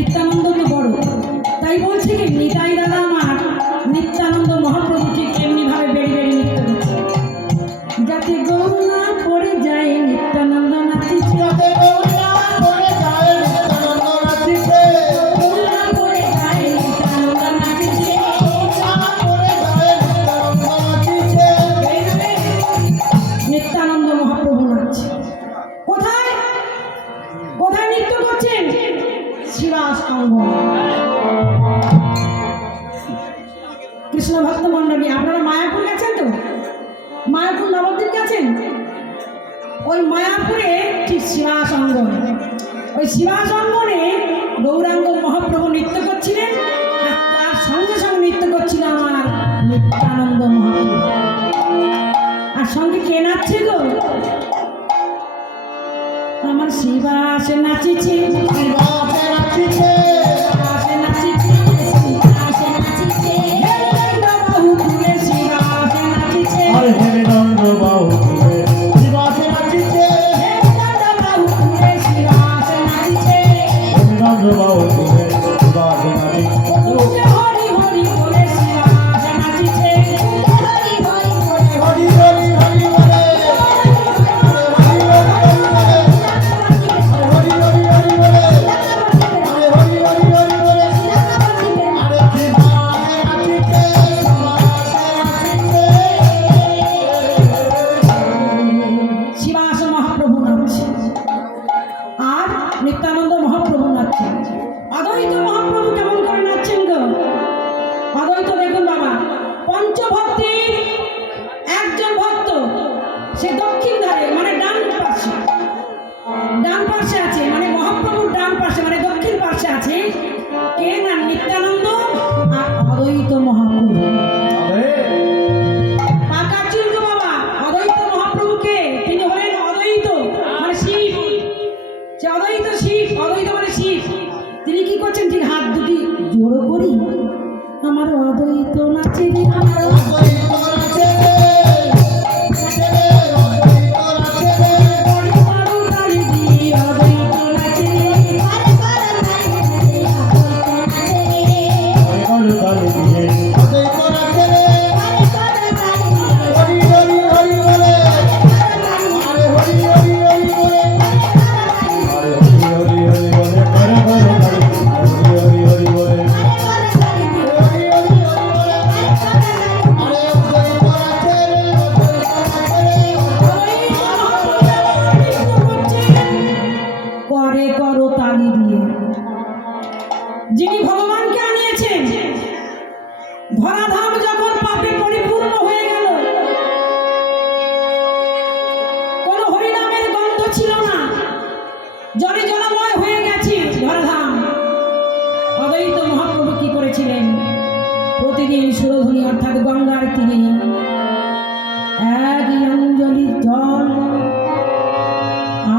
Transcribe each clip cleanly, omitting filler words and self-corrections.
নিত্যানন্দ তো বড়, তাই বলছি কি নিতাই দাদা আমার নিত্যানন্দ মহাপ্রভু ঠিক এমনিভাবে বেড়ে বেড়ে নৃত্য করছে। যাতে গৌরা পড়ে যায় নিত্যানন্দ নাচিছে, যাতে গৌরা পড়ে যায় নিত্যানন্দ নাচিছে, গৌরা পড়ে যায় নিত্যানন্দ নাচিছে, গৌরা পড়ে যায় নিত্যানন্দ নাচিছে। এইভাবে নিত্যানন্দ মহাপ্রভু নাচছে। কোথায় কোথায় নৃত্য করছেন? শিবাস অঙ্গনে। কৃষ্ণ ভক্ত মন্ডলী, আপনারা মায়াপুর গেছেন তো? মায়াপুর নবদ্বীপ গেছেন? ওই মায়াপুরে ঠিক শিবাস অঙ্গনে, ওই শিবাস অঙ্গনে গৌরাঙ্গ মহাপ্রভু নৃত্য করছিলেন, আর তার সঙ্গে সঙ্গে নৃত্য করছিল আমার নিত্যানন্দ মহাপ্রভু। আর সঙ্গে কে নাচছে গো? আমার শিবাসে নাচিছে, শিবাসে নাচিছে, শিবাসে নাচিছে, শিবাসে নাচিছে, বাহু তুলে শিবাসে নাচিছে, আরে হেরে দণ্ড বাহু তুলে শিবাসে নাচিছে, বাহু তুলে শিবাসে নাচিছে, হেরে দণ্ড বাহু তুলে শিবাসে নাচিছে। হরি হরি বলে শিবাসে নাচিছে, হরি হরি বলে হরি হরি হরি বলে, হরি হরি হরি বলে, হরি হরি হরি বলে, আরে হরি হরি হরি বলে, আরে শিবাসে নাচিছে, শিবাসে নাচিছে। শিবাস মহাপ্রভু নাচছে আর নিত্যানন্দ মহাপ্রভু নাচছে। অদ্বৈত মহাপ্রভু কেমন করে নাচছেন গো? অদ্বৈত দেখুন বাবা, পঞ্চভক্তির একজন ভক্ত, সে দক্ষিণ ধারে মানে ডান পাশে, ডান পাশে আছে, মানে মহাপ্রভুর ডান পাশে মানে দক্ষিণ পাশে আছে কে না? নিত্যানন্দ আর অদ্বৈত মহাপ্রভু। পাকা চুল গো বাবা, অদ্বৈত মহাপ্রভুকে তিনি হলেন অদ্বৈত মানে শিব, সে অদ্বৈত শিব, অদ্বৈত মানে শিব। তিনি কি করছেন? ঠিক হাত দুটি জোড়ো করি, আমার অদ্বৈত নাচে রে, আমার অদ্বৈত নাচে রে, নাচে রে, অদ্বৈত নাচে রে, বড়ি বড় তালি দিয়ে অদ্বৈত নাচে রে, হরে হরে তালি দিয়ে অদ্বৈত নাচে রে, হরি হরি হরি বলে, আরে হরি হরি হরি বলে, আরে হরি হরি হরি বলে, হরে হরে তালি দিয়ে হরি হরি হরি বলে, হরি হরি হরি বলে, আরে অদ্বৈত নাচে রে, করে করো তালি দিয়ে। যিনি ভগবানকে আনিয়েছেন, ধরাধাম যখন পাপে পরিপূর্ণ হয়ে গেল, কোন হরিনামের গন্ধ ছিল না, জলে জলময় হয়ে গেছে ধরাধাম। অদ্বৈত মহাপ্রভু কি করেছিলেন? প্রতিদিন সুরধুনী অর্থাৎ গঙ্গার তীরে এক অঞ্জলি জল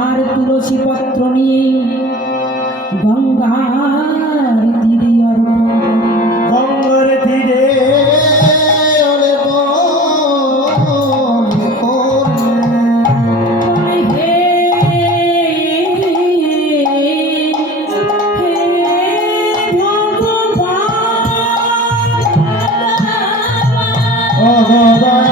আর তুলসী পত্র নিয়ে গঙ্গার তীরে অর্পণ। গঙ্গার তীরে ওরে বন করলে, হে ভগবান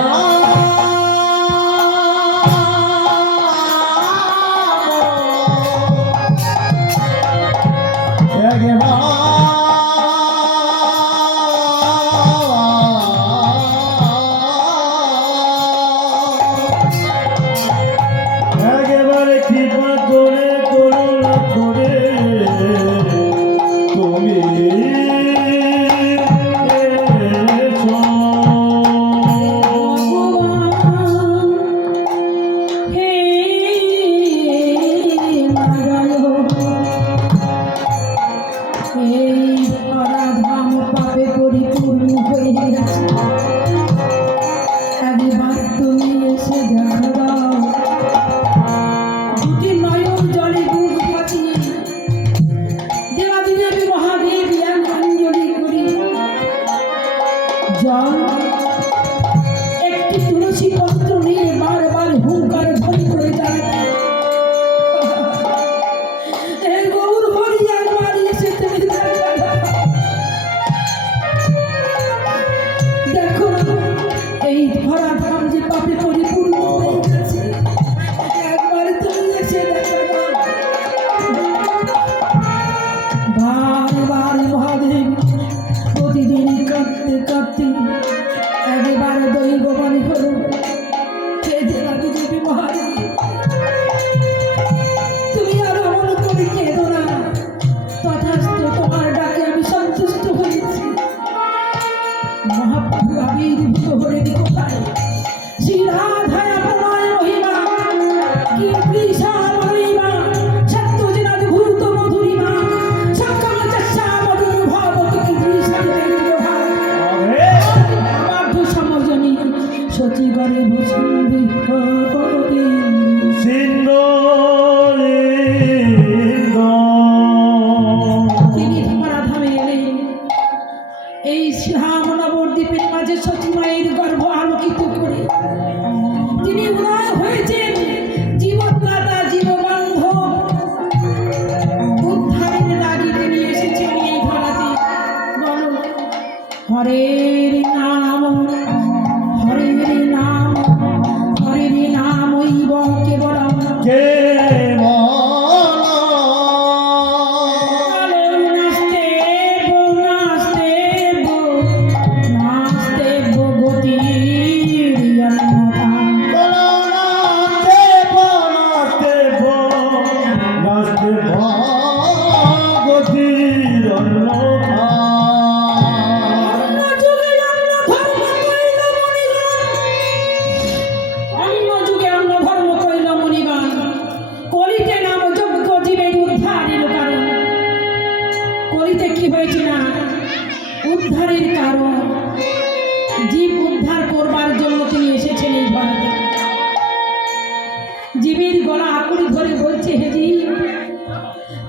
জীবের গলা আকুড়ি ধরে বলছে, হে জীব,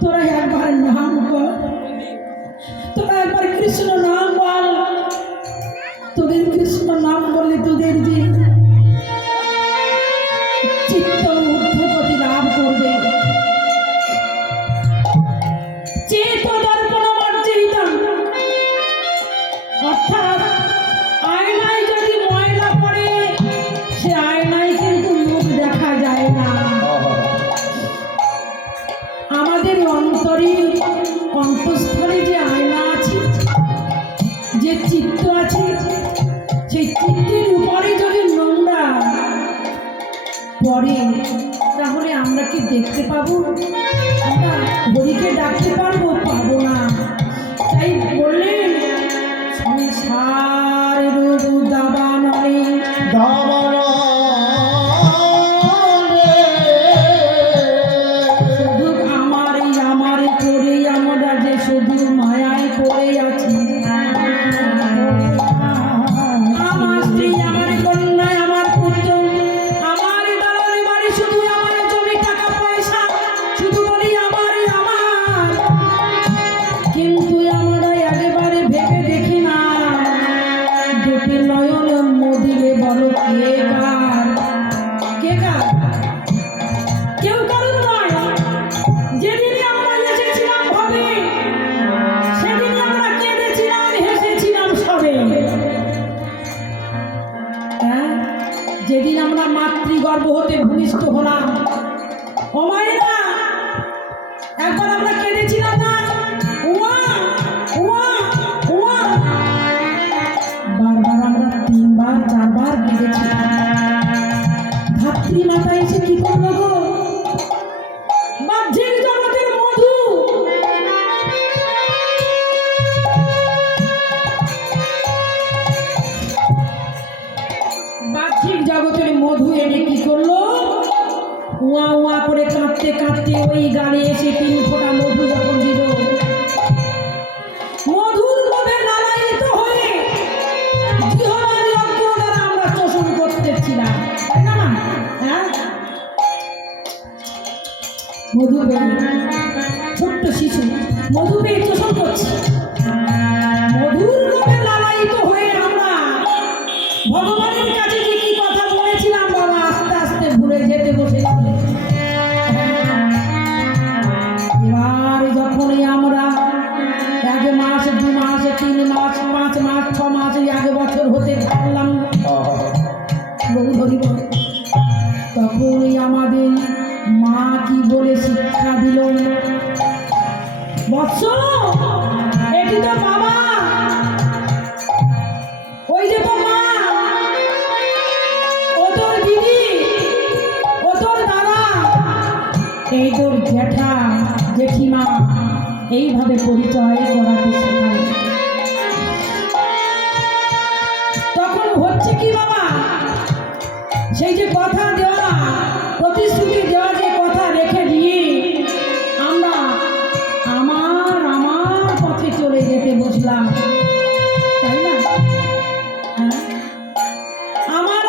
তোরা একবার নাম কর, তোরা একবার কৃষ্ণ নাম বল। তোদের কৃষ্ণ নাম বললে তোদের যে চিত্ত ঊর্ধ্বগতি লাভ করবে। চেত দর্পণ বর্জিতম, অর্থাৎ আয়নায় যদি ময়লা পড়ে সে আয়নায় কিন্তু মুখ দেখা যায় না। আমাদের অন্তরে অন্তঃস্থলে যে আয়না আছে, যে চিত্ত আছে, সেই চিত্তের উপরে যদি নোংরা পড়ে তাহলে আমরা কি দেখতে পাবো? আমরা হরিকে ডাকতে পারবো? পাবো না। তাই বললেন, সংসার রূপ দাবানলে, শুধু আমার করে আমরা যে শুধু মায়ায় পড়ে আছি। আমার স্ত্রী, আমার কন্যা, আমার পুত্র, আমার দালালি বাড়ি, শুধু আমার জমি টাকা পয়সা, শুধু বলি আমার। কিন্তু আমরা একেবারে ভেবে দেখি না, দুটি নয়ন মদিরে বড় কে কার? কে কার? কেউ কারণ নয়। যেদিনই আমরা এসেছিলাম ভাবে, সেদিন আমরা কেঁদেছিলাম, হেসেছিলাম সবে। হ্যাঁ, যেদিন আমরা মাতৃগর্ভ হতে ভূমিষ্ঠ হলাম, ও মায়েরা, একবার আমরা কেঁদেছিলাম না? উয়া উয়া উয়া, বারবার আমরা 3 বার 4 বার কেঁদেছিলাম। ধাত্রী মাতা এসে কি করলো গো? বাহ্যিক জগতের মধু, বাহ্যিক জগতের মধু এনে কি করলো? উয়া উয়া করে কাঁদতে কাঁদতে ওই গানে এসে 3 ফোঁটা মধু যখন দিল, মধুর লোভে লালায়িত হয়ে জিহ্বার অগ্র দ্বারা আমরা চোষণ করতেছিলাম, তাই না? হ্যাঁ, মধু পেয়ে, ছোট্ট শিশু মধু পেয়ে চোষণ করছে। মধুর লোভে লালায়িত হয়ে আমরা ভগবানের কাছে যে কি কথা বলেছিলাম বাবা, আস্তে আস্তে ভুলে যেতে বসেছি। এবার যখনই আমরা 1 মাস 2 মাস 3 মাস 5 মাস 6 মাস 1 বছর হতে থাকলাম, বহু ধরিব, তখনই আমাদের মা কি বলে শিক্ষা দিল, বৎস, এটি তো বাবা, ওই যে তো মা, ও তোর দিদি, ও তোর দাদা, এই তোর জ্যাঠা জেঠিমা, এইভাবে পরিচয় করাতে শেখায়। তখন হচ্ছে কি বাবা, সেই যে কথা দেওয়া, প্রতিশ্রুতি দেওয়া, যে কথা রেখে দিয়ে আমরা আমার পথে চলে যেতে বসলাম, তাই না? হ্যাঁ? আমার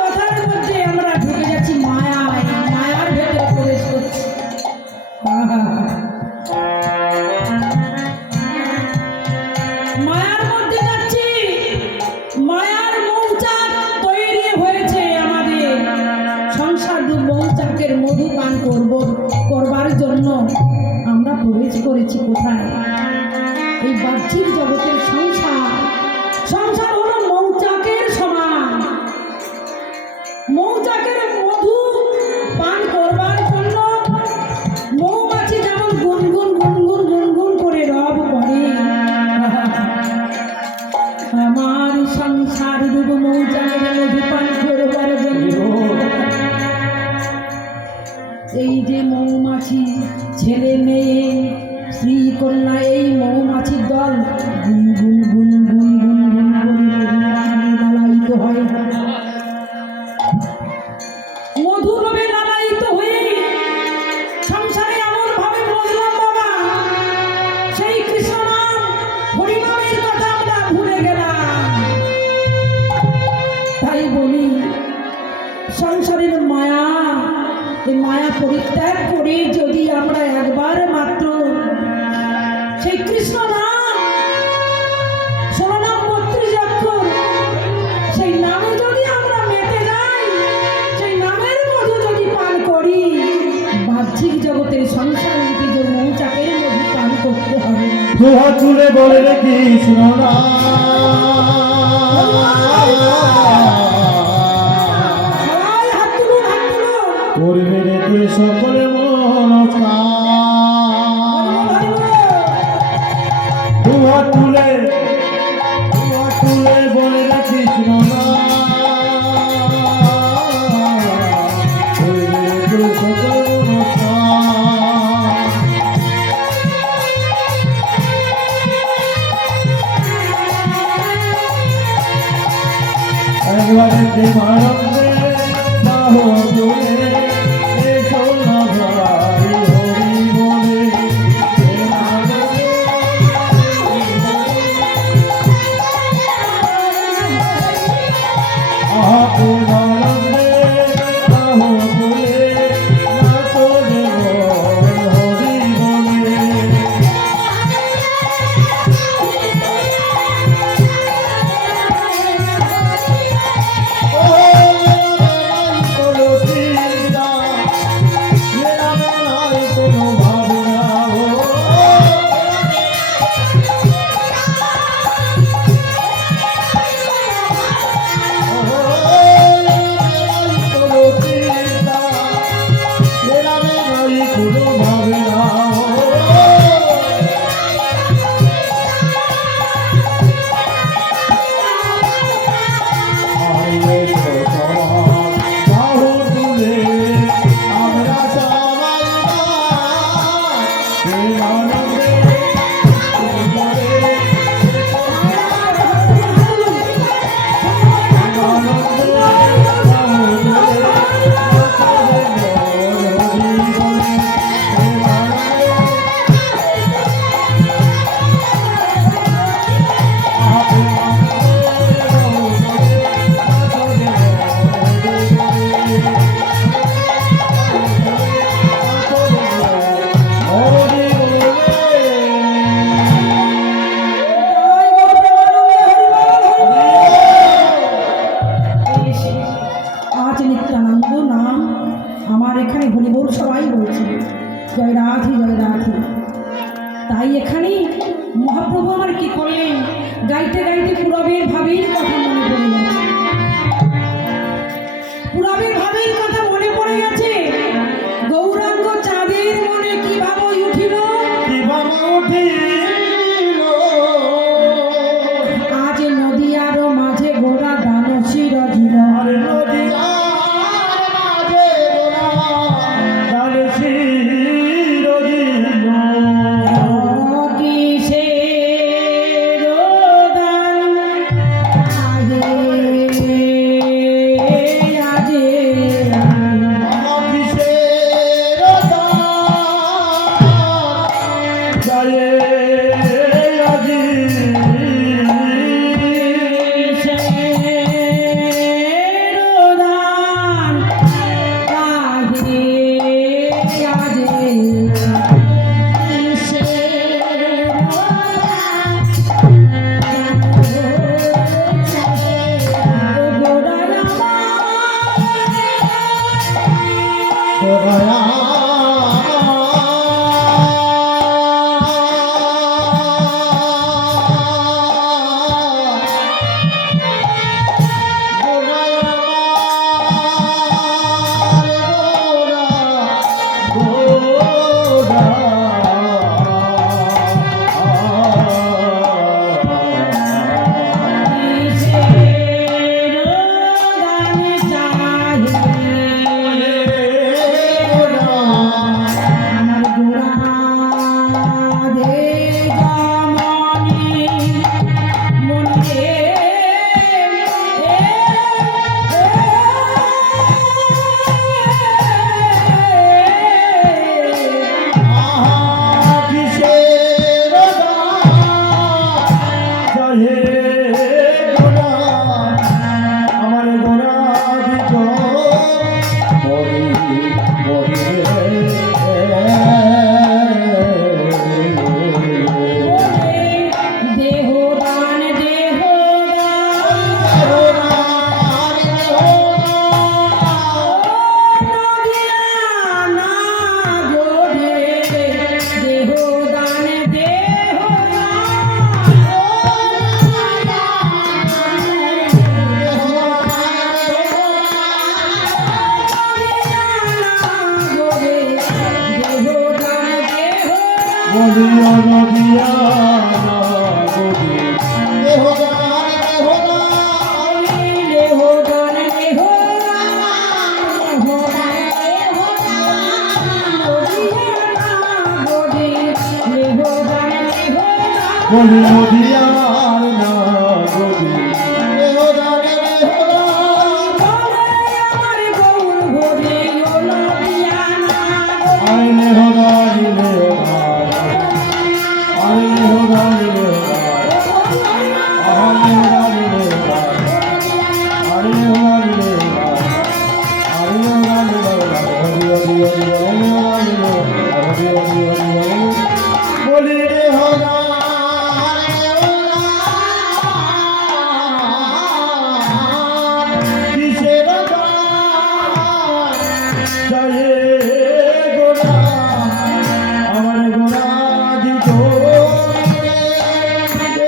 কথার মধ্যে আমরা ঢুকে যাচ্ছি মায়ায়, মায়ার ভেতরে প্রবেশ করছি। মায়ার মধ্যে যাচ্ছি, মায়ার মৌচাক তৈরি হয়েছে আমাদের। সংসার মৌচাকের মধু পান করবার জন্য আমরা প্রবেশ করেছি কোথায়? এই বাহ্যিক জগতের সংসার। সংসার হলো মৌচাকের সমান। মৌচাকের মধু পান করবার জন্য মৌমাছি যেমন গুনগুন গুনগুন গুনগুন করে রব করে, আমার সংসার রূপ মৌচাকের মধু পান করবার জন্য এই যে মৌমাছি, ছেলে মেয়ে স্ত্রী কন্যা, এই মৌমাছির দল গুন গুন গুন গুন গুন গুন করে লালায়িত হয়। মধু লোভে লালায়িত হয়ে সংসারে এমন ভাবে বসলাম বাবা, সেই কৃষ্ণ নাম হরিনামের কথা আমরা ভুলে গেলাম। তাই বলি, সংসারের মায়া এই মায়া পরিত্যাগ করে যদি আমরা একবার মাত্র সেই কৃষ্ণ নাম 16 নাম 32 অক্ষর সেই নামে যদি আমরা মেতে যাই, সেই নামের মধু যদি পান করি, বাহ্যিক জগতের সংসারের বীজ মৌচাকের মধু পান করতে হবে। দুহাত তুলে বলে রে কৃষ্ণ নাম সবাই হাত তুলুন, হাত তুলুন। করবে রে তুই সকলে মনস্কার। দুহাত তুলে বলে রে কৃষ্ণ নাম করবে রে তুই সকলে মনস্কার। একবারে প্রেমানন্দে বাহু তুলে এসো না ভাই হরি বলে। প্রেমানন্দে আহা প্রেমানন্দে বাহু তুলে নাচো রে হরি বলে। আজ নিত্যানন্দ নাম আমার এখানে হরিবোল সবাই বলছে জয় রাধে জয় রাধে। তাই এখানে মহাপ্রভু আমার কি করলেন, গাইতে গাইতে পুরবের ভাবের কথা মনে পড়ে গেছে, পুরবের ভাবের কথা মনে পড়ে গেছে। গৌরাঙ্গ চাঁদের মনে কিভাবে উঠিল, আজ নদীয়ার মাঝে গোড়া দানশীর জীব। Oh বলি রে দেহদান বলিয়া নদিয়া গদি বলি নদিয়া না গদি আইনে হগারি লে আইনে হগারি লে আইনে হগারি লে আইনে হগারি লে আইনে হগারি লে হরি হরি হরি আইনে হগারি লে হরি হরি হরি বলি রে কিসের জয়ে গোরা আমার গোরা দিত গোরা দিত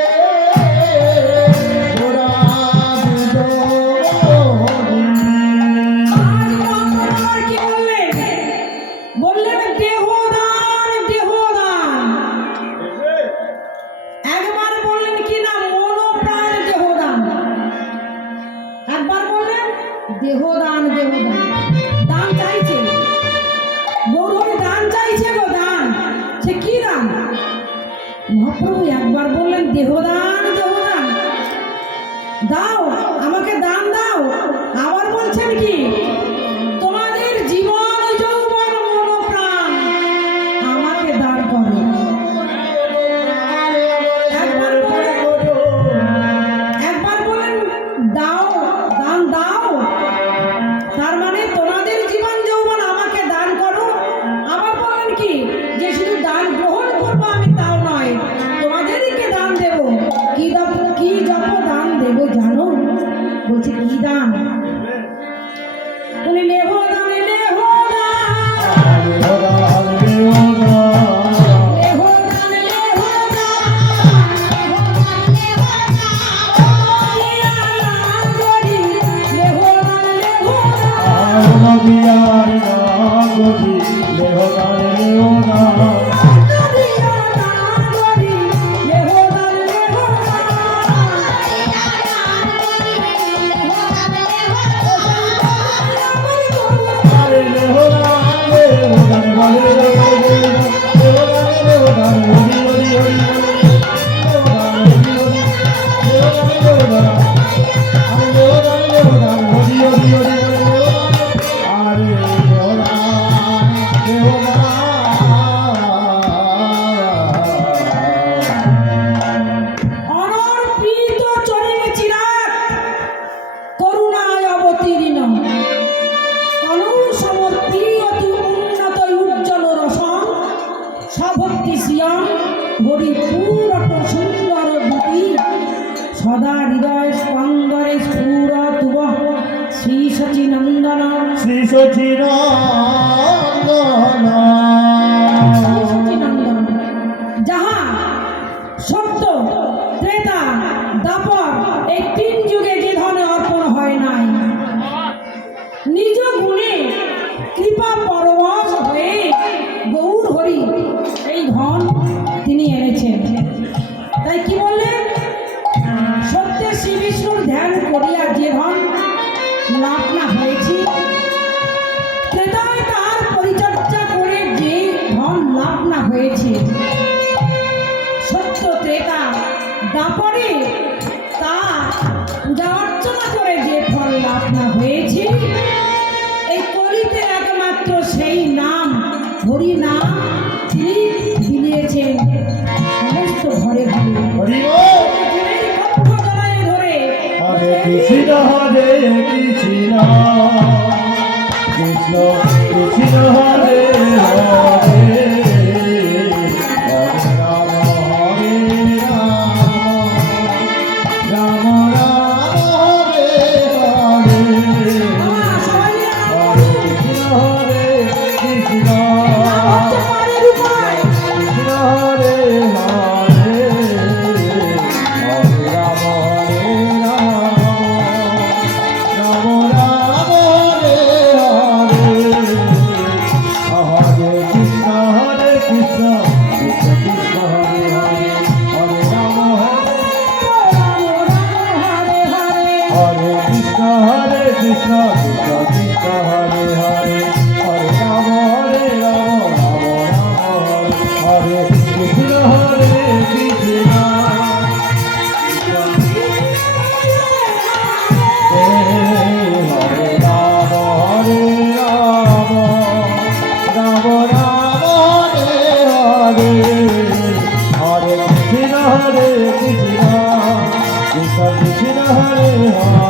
বললেন দেহদান দেহদান একবার বললেন কি না মনোপ্রাণ দেহদান একবার বললেন দেহদান দেহদান দান চাইছে গৌরবে দান চাইছে গো দান সে কি দান মহাপ্রভু একবার বললেন দেহদান দেহদান দাও আমাকে দান দাও আবার বলছেন কি তোমাদের জীবন যৌবন মনোপ্রাণ আমাকে দান করো একবার বলেন দাও দান দাও তার মানে তোমাদের জীবন যৌবন আমাকে দান করো আবার বলেন কি যে শুধু দান গ্রহণ করবো আমি তাও নয় তোমাদেরকে দান দেব কি যত দান দেব জানো বলছে কি দান তুমি লেহ দান লেহ দান নদিয়ার না গদি লেহদান লেহদান আরে লেহদান লেহদান বলে লেহদান লেহদান হরি হরি হরি লেহদান হরি হরি লেহদান আরে লেহদান লেহদান হরি হরি হরি আরে লেহদান লেহদান অনর্পিত চরণে চিরাগ করুণায় অবতীর্ণ সমর্পিয়তু উন্নত উজ্জ্বল রসম সভক্তি শ্রিয়ম হরিপুরট সুন্দর দুটি সদা হৃদয় স্পন্দরে স্ফুরতুব শ্রী সচিনন্দন শ্রী সচিনন্দন যাহা সত্য ত্রেতা দাপর এই তিন যুগে যে ধনে অর্পণ হয় নাই নিজ গুণে কৃপা পরবশ হয়ে গৌর হরি এই ধন তিনি এনেছেন তাই কি বললেন সত্যের শ্রী বিষ্ণুর ধ্যান করিয়া যে ধন লাভ না হয়েছি ত্রেতায় তার পরিচর্যা করে যে ধন লাভ না হয়েছে সত্য ত্রেতা দাপরে তা পূজা অর্চনা করে যে ফল লাভ না হয়েছে এই কলিতে একমাত্র সেই নাম হরি নাম তিনি দিলিয়েছেন সমস্ত ঘরে ঘরে হরি কণ্ঠ জড়ায় ধরে হরে কৃষ্ণ কৃষ্ণ হরে হরে হরে রাম হরে রাম রাম রাম হরে হরে বাবা, সবাই মিলে হরে কৃষ্ণ হরে কৃষ্ণ ভক্তের পায়ের উপায়। কৃষ্ণ হরে হরে হরে রাম হরে রাম রাম রাম হরে হরে হরে কৃষ্ণ কৃষ্ণ কৃষ্ণ হরে হরে হরে রাম হরে হরে কৃষ্ণ কৃষ্ণ কৃষ্ণ হরে হরে হরে রাম হরে রাম রাম রাম হরে হরে কৃষ্ণ হরে কৃষ্ণ হরে রাম হরে রাম রাম রাম হরে হরে হরে কৃষ্ণ কৃষ্ণ কৃষ্ণ কৃষ্ণ হরে হরে